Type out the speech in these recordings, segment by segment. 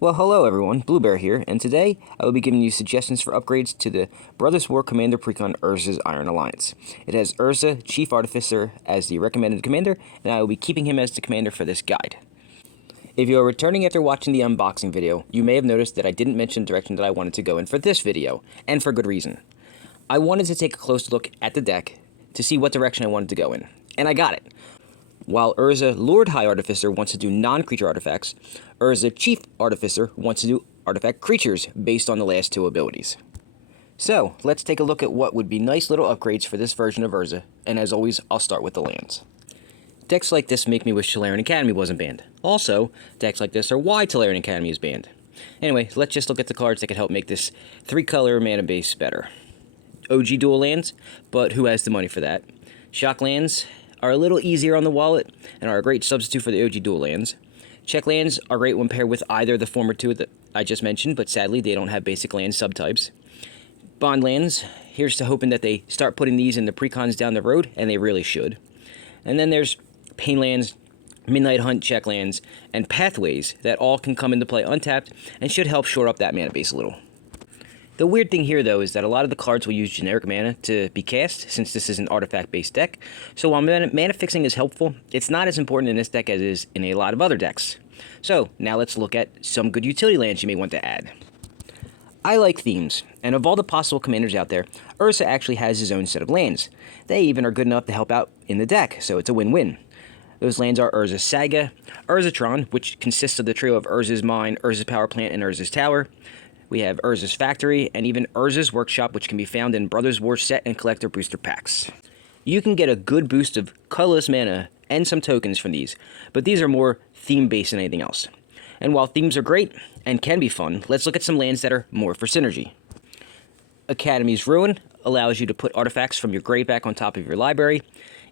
Well, hello everyone, Bluebear here, and today I will be giving you suggestions for upgrades to the Brothers War Commander precon Urza'a Iron Alliance. It has Urza, Chief Artificer, as the recommended commander, and I will be keeping him as the commander for this guide. If you are returning after watching the unboxing video, you may have noticed that I didn't mention the direction that I wanted to go in for this video, and for good reason. I wanted to take a close look at the deck to see what direction I wanted to go in, and I got it. While Urza Lord High Artificer wants to do non-creature artifacts, Urza Chief Artificer wants to do artifact creatures based on the last two abilities. So, let's take a look at what would be nice little upgrades for this version of Urza, and as always, I'll start with the lands. Decks like this make me wish Tolarian Academy wasn't banned. Also, decks like this are why Tolarian Academy is banned. Anyway, let's just look at the cards that could help make this 3-color mana base better. OG dual lands, but who has the money for that? Shock lands are a little easier on the wallet and are a great substitute for the OG dual lands. Check lands are great when paired with either the former two that I just mentioned, but sadly they don't have basic land subtypes. Bond lands, here's to hoping that they start putting these in the precons down the road, and they really should. And then there's Pain lands, Midnight Hunt check lands, and Pathways that all can come into play untapped and should help shore up that mana base a little. The weird thing here, though, is that a lot of the cards will use generic mana to be cast, since this is an artifact-based deck. So while mana fixing is helpful, it's not as important in this deck as it is in a lot of other decks. So now let's look at some good utility lands you may want to add. I like themes, and of all the possible commanders out there, Urza actually has his own set of lands. They even are good enough to help out in the deck, so it's a win-win. Those lands are Urza's Saga, Urzatron, which consists of the trio of Urza's Mine, Urza's Power Plant, and Urza's Tower. We have Urza's Factory, and even Urza's Workshop, which can be found in Brothers War set and collector booster packs. You can get a good boost of colorless mana and some tokens from these, but these are more theme-based than anything else. And while themes are great and can be fun, let's look at some lands that are more for synergy. Academy's Ruin allows you to put artifacts from your grave back on top of your library.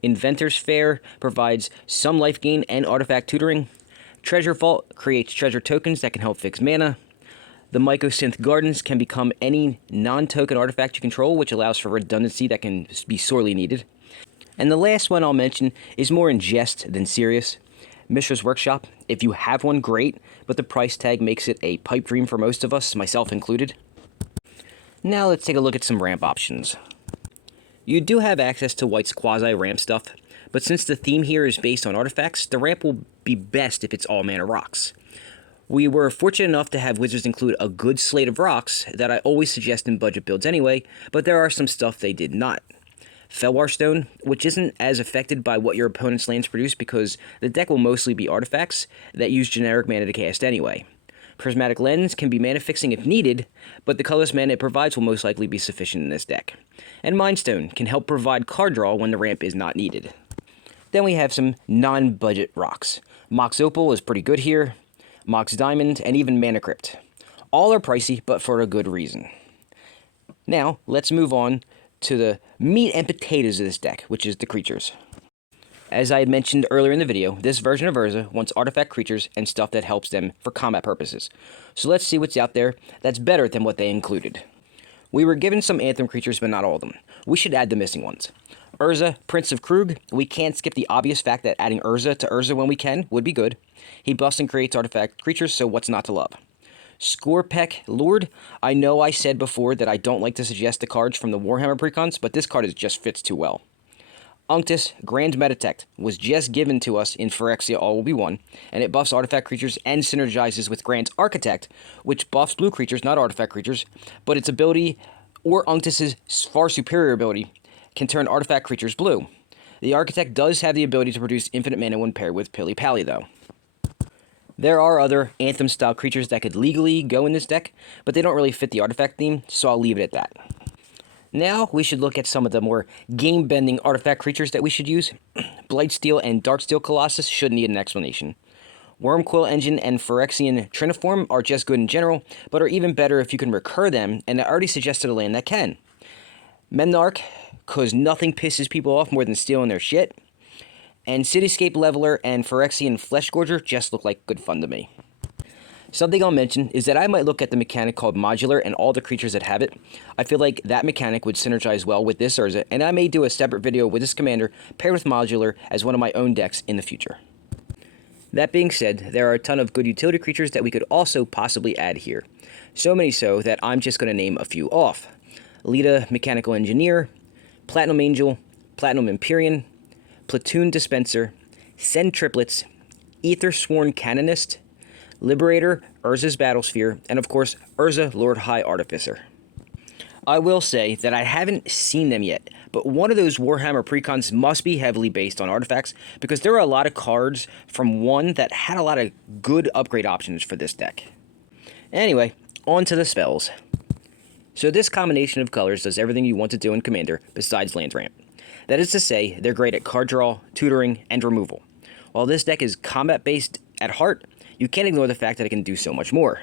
Inventor's Fair provides some life gain and artifact tutoring. Treasure Vault creates treasure tokens that can help fix mana. The Mycosynth Gardens can become any non-token artifact you control, which allows for redundancy that can be sorely needed. And the last one I'll mention is more in jest than serious. Mishra's Workshop. If you have one, great, but the price tag makes it a pipe dream for most of us, myself included. Now let's take a look at some ramp options. You do have access to White's quasi-ramp stuff, but since the theme here is based on artifacts, the ramp will be best if it's all mana rocks. We were fortunate enough to have Wizards include a good slate of rocks that I always suggest in budget builds anyway, but there are some stuff they did not. Felwar Stone, which isn't as affected by what your opponent's lands produce because the deck will mostly be artifacts that use generic mana to cast anyway. Prismatic Lens can be mana fixing if needed, but the colorless mana it provides will most likely be sufficient in this deck. And Mind Stone can help provide card draw when the ramp is not needed. Then we have some non-budget rocks. Mox Opal is pretty good here. Mox Diamond, and even Mana Crypt. All are pricey, but for a good reason. Now, let's move on to the meat and potatoes of this deck, which is the creatures. As I had mentioned earlier in the video, this version of Urza wants artifact creatures and stuff that helps them for combat purposes. So let's see what's out there that's better than what they included. We were given some Anthem creatures, but not all of them. We should add the missing ones. Urza, Prince of Krug. We can't skip the obvious fact that adding Urza to Urza when we can would be good. He buffs and creates artifact creatures, so what's not to love? Skorpek Lord. I know I said before that I don't like to suggest the cards from the Warhammer precons, but this card just fits too well. Unctus Grand Metatect was just given to us in Phyrexia All Will Be One, and it buffs artifact creatures and synergizes with Grand's Architect, which buffs blue creatures, not artifact creatures, but its ability, or Unctus's far superior ability, can turn artifact creatures blue. The Architect does have the ability to produce infinite mana when paired with Pili Pally, though. There are other Anthem-style creatures that could legally go in this deck, but they don't really fit the artifact theme, so I'll leave it at that. Now, we should look at some of the more game-bending artifact creatures that we should use. Blightsteel and Darksteel Colossus should need an explanation. Wormcoil Engine and Phyrexian Triniform are just good in general, but are even better if you can recur them, and I already suggested a land that can. Menarch, cause nothing pisses people off more than stealing their shit. And Cityscape Leveler and Phyrexian Fleshgorger just look like good fun to me. Something I'll mention is that I might look at the mechanic called Modular and all the creatures that have it. I feel like that mechanic would synergize well with this Urza, and I may do a separate video with this commander paired with Modular as one of my own decks in the future. That being said, there are a ton of good utility creatures that we could also possibly add here. So many so that I'm just going to name a few off. Lita, Mechanical Engineer, Platinum Angel, Platinum Empyrean, Platoon Dispenser, Send Triplets, Ether Sworn Canonist, Liberator, Urza's Battlesphere, and of course, Urza Lord High Artificer. I will say that I haven't seen them yet, but one of those Warhammer precons must be heavily based on artifacts because there are a lot of cards from one that had a lot of good upgrade options for this deck. Anyway, on to the spells. So this combination of colors does everything you want to do in Commander besides land ramp. That is to say, they're great at card draw, tutoring, and removal. While this deck is combat based at heart, you can't ignore the fact that it can do so much more.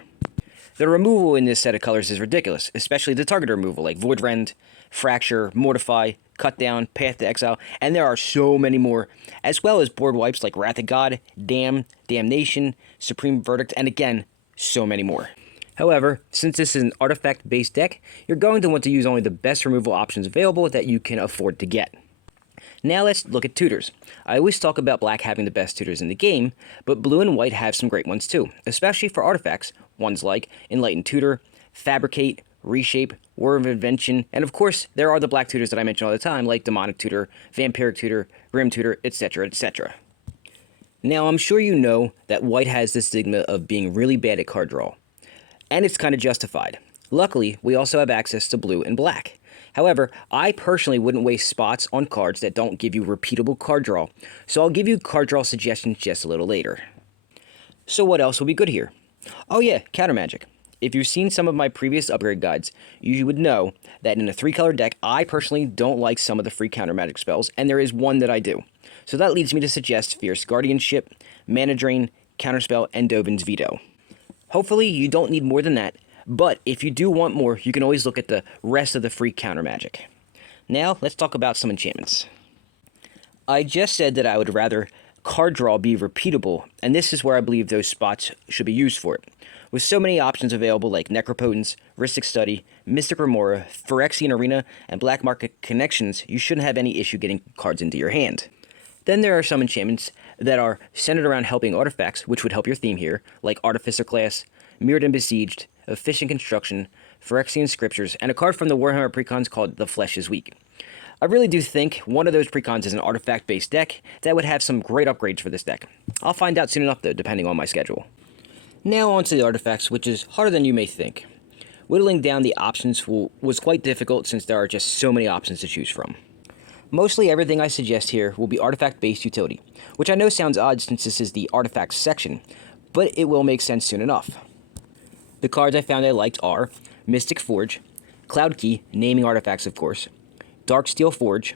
The removal in this set of colors is ridiculous, especially the target removal like Void Rend, Fracture, Mortify, Cut Down, Path to Exile, and there are so many more, as well as board wipes like Wrath of God, Damn, Damnation, Supreme Verdict, and again, so many more. However, since this is an artifact-based deck, you're going to want to use only the best removal options available that you can afford to get. Now let's look at tutors. I always talk about black having the best tutors in the game, but blue and white have some great ones too, especially for artifacts, ones like Enlightened Tutor, Fabricate, Reshape, War of Invention, and of course there are the black tutors that I mention all the time like Demonic Tutor, Vampiric Tutor, Grim Tutor, etc, etc. Now I'm sure you know that white has the stigma of being really bad at card draw, and it's kind of justified. Luckily, we also have access to blue and black. However, I personally wouldn't waste spots on cards that don't give you repeatable card draw, so I'll give you card draw suggestions just a little later. So what else will be good here? Oh yeah, counter magic. If you've seen some of my previous upgrade guides, you would know that in a 3-color deck, I personally don't like some of the free counter magic spells, and there is one that I do. So that leads me to suggest Fierce Guardianship, Mana Drain, Counterspell, and Dovin's Veto. Hopefully you don't need more than that, but if you do want more, you can always look at the rest of the free counter magic. Now, let's talk about some enchantments. I just said that I would rather card draw be repeatable, and this is where I believe those spots should be used for it. With so many options available like Necropotence, Rhystic Study, Mystic Remora, Phyrexian Arena, and Black Market Connections, you shouldn't have any issue getting cards into your hand. Then there are some enchantments that are centered around helping artifacts, which would help your theme here, like Artificer Class, Mirrodin Besieged, Efficient Construction, Phyrexian Scriptures, and a card from the Warhammer precons called The Flesh is Weak. I really do think one of those precons is an artifact-based deck that would have some great upgrades for this deck. I'll find out soon enough though, depending on my schedule. Now on to the artifacts, which is harder than you may think. Whittling down the options was quite difficult since there are just so many options to choose from. Mostly everything I suggest here will be artifact-based utility, which I know sounds odd since this is the artifacts section, but it will make sense soon enough. The cards I found I liked are Mystic Forge, Cloud Key, naming artifacts of course, Darksteel Forge,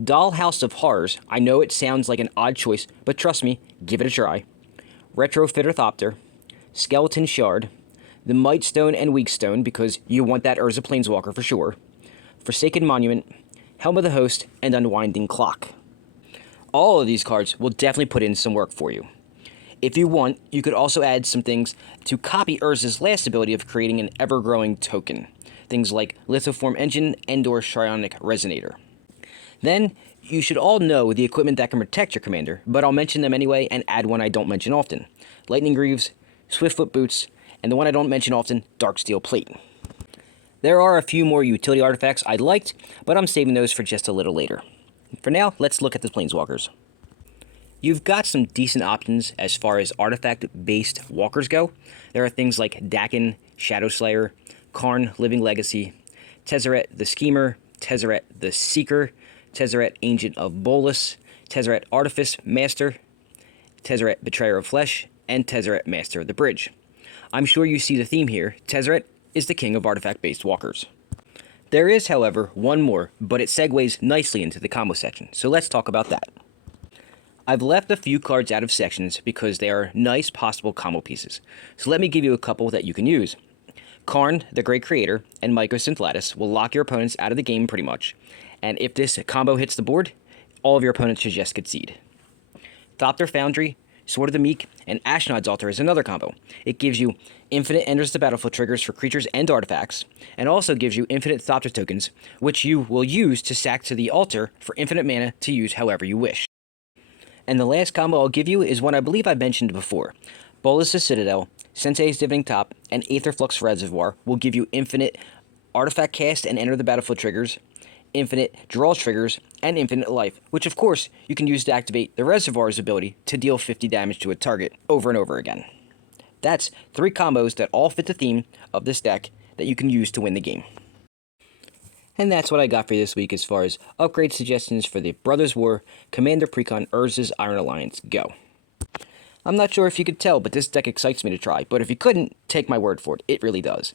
Dollhouse of Horrors, I know it sounds like an odd choice, but trust me, give it a try, Retrofitter Thopter, Skeleton Shard, the Might Stone and Weak Stone because you want that Urza Planeswalker for sure, Forsaken Monument, Helm of the Host, and Unwinding Clock. All of these cards will definitely put in some work for you. If you want, you could also add some things to copy Urza's last ability of creating an ever-growing token. Things like Lithoform Engine and/or Psionic Resonator. Then, you should all know the equipment that can protect your commander, but I'll mention them anyway and add one I don't mention often. Lightning Greaves, Swiftfoot Boots, and the one I don't mention often, Darksteel Plate. There are a few more utility artifacts I liked, but I'm saving those for just a little later. For now, let's look at the Planeswalkers. You've got some decent options as far as artifact-based walkers go. There are things like Dakin, Shadowslayer, Karn, Living Legacy, Tezzeret the Schemer, Tezzeret the Seeker, Tezzeret Ancient of Bolas, Tezzeret Artifice Master, Tezzeret Betrayer of Flesh, and Tezzeret Master of the Bridge. I'm sure you see the theme here. Tezzeret is the king of artifact-based walkers. There is, however, one more, but it segues nicely into the combo section, so let's talk about that. I've left a few cards out of sections because they are nice possible combo pieces, so let me give you a couple that you can use. Karn, the Great Creator, and Mycosynth will lock your opponents out of the game pretty much, and if this combo hits the board, all of your opponents should just concede. Thopter Foundry, Sword of the Meek, and Ashnod's Altar is another combo. It gives you infinite Enters the Battlefield triggers for creatures and artifacts, and also gives you infinite Thopter tokens, which you will use to sack to the altar for infinite mana to use however you wish. And the last combo I'll give you is one I believe I mentioned before. Bolas' Citadel, Sensei's Divining Top, and Aetherflux Reservoir will give you infinite artifact cast and enter the battlefield triggers, infinite draw triggers, and infinite life, which of course you can use to activate the Reservoir's ability to deal 50 damage to a target over and over again. That's 3 combos that all fit the theme of this deck that you can use to win the game. And that's what I got for you this week as far as upgrade suggestions for the Brothers War Commander Precon Urza's Iron Alliance go. I'm not sure if you could tell, but this deck excites me to try, but if you couldn't, take my word for it, it really does.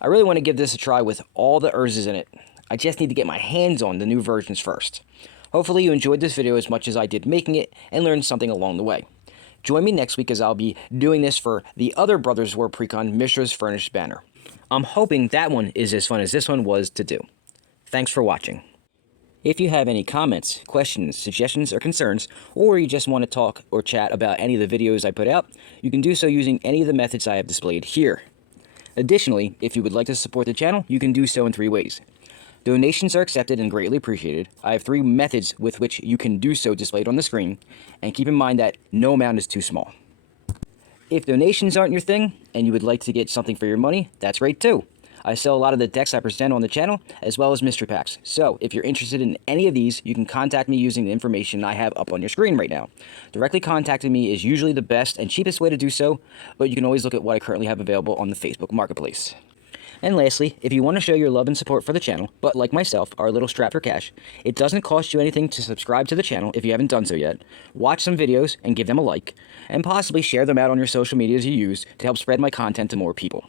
I really want to give this a try with all the Urzas in it. I just need to get my hands on the new versions first. Hopefully you enjoyed this video as much as I did making it and learned something along the way. Join me next week as I'll be doing this for the other Brothers War Precon, Mishra's Burnished banner. I'm hoping that one is as fun as this one was to do. Thanks for watching. If you have any comments, questions, suggestions, or concerns, or you just want to talk or chat about any of the videos I put out, you can do so using any of the methods I have displayed here. Additionally, if you would like to support the channel, you can do so in 3 ways. Donations are accepted and greatly appreciated. I have 3 methods with which you can do so displayed on the screen, and keep in mind that no amount is too small. If donations aren't your thing, and you would like to get something for your money, that's great too. I sell a lot of the decks I present on the channel, as well as mystery packs. So, if you're interested in any of these, you can contact me using the information I have up on your screen right now. Directly contacting me is usually the best and cheapest way to do so, but you can always look at what I currently have available on the Facebook Marketplace. And lastly, if you want to show your love and support for the channel, but like myself, are a little strapped for cash, it doesn't cost you anything to subscribe to the channel if you haven't done so yet, watch some videos and give them a like, and possibly share them out on your social medias you use to help spread my content to more people.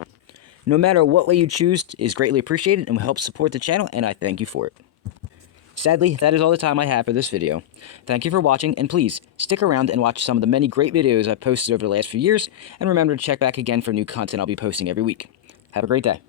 No matter what way you choose is greatly appreciated and will help support the channel, and I thank you for it. Sadly, that is all the time I have for this video. Thank you for watching, and please, stick around and watch some of the many great videos I've posted over the last few years, and remember to check back again for new content I'll be posting every week. Have a great day.